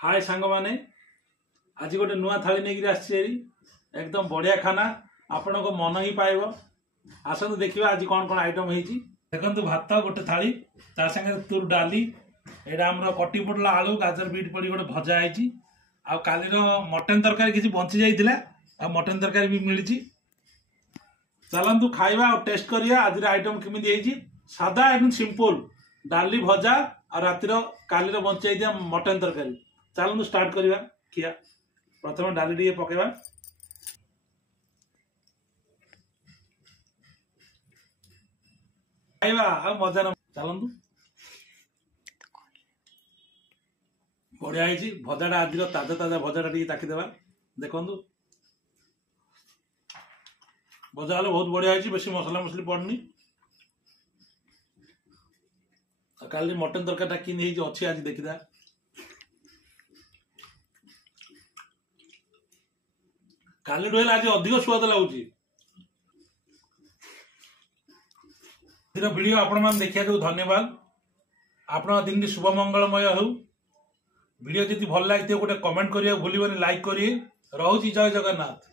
हाय सांग माने आज गोटे नुआ थाली नहीं आसी एकदम बढ़िया खाना आपण को मन ही पाइब आसतु देखिए आज कौन कौन आइटम है देखु भात गोटे थाली तार संगे तुर डाली एटा आम कटी पोटला आलू गाजर बीट पड़ी गोटे भजा है कालीर मटन तरकारी किसी बंची जाइए आ मटन तरकारी भी मिली चलतु खाइबा और टेस्ट करिया आज आइटम केमी सादा एकदम सिंपल डाली भजा और रातिर कालीर बंचाई दिया मटन तरकारी चलतु स्टार्ट करिया खिया प्रथम डाली टे पकेबा खाइबा आ मजा न चलतु बढ़िया है भजाटा आज ताजा ताजा भजाटा टी ताकिदेवा देखु भजा हेल्ले बहुत बढ़िया है बेसी मसला मसली पड़नी काली मटन तरकारी कि अच्छी आज देखा काली हेल्ले आज अधिक स्वाद लगुच वीडियो आपण मैंने देखा धन्यवाद आपण दिन शुभ मंगलमय हो वीडियो जब भल लगे गोटे कमेंट करिए भूलिबनी लाइक करिए रहुची जय जगन्नाथ।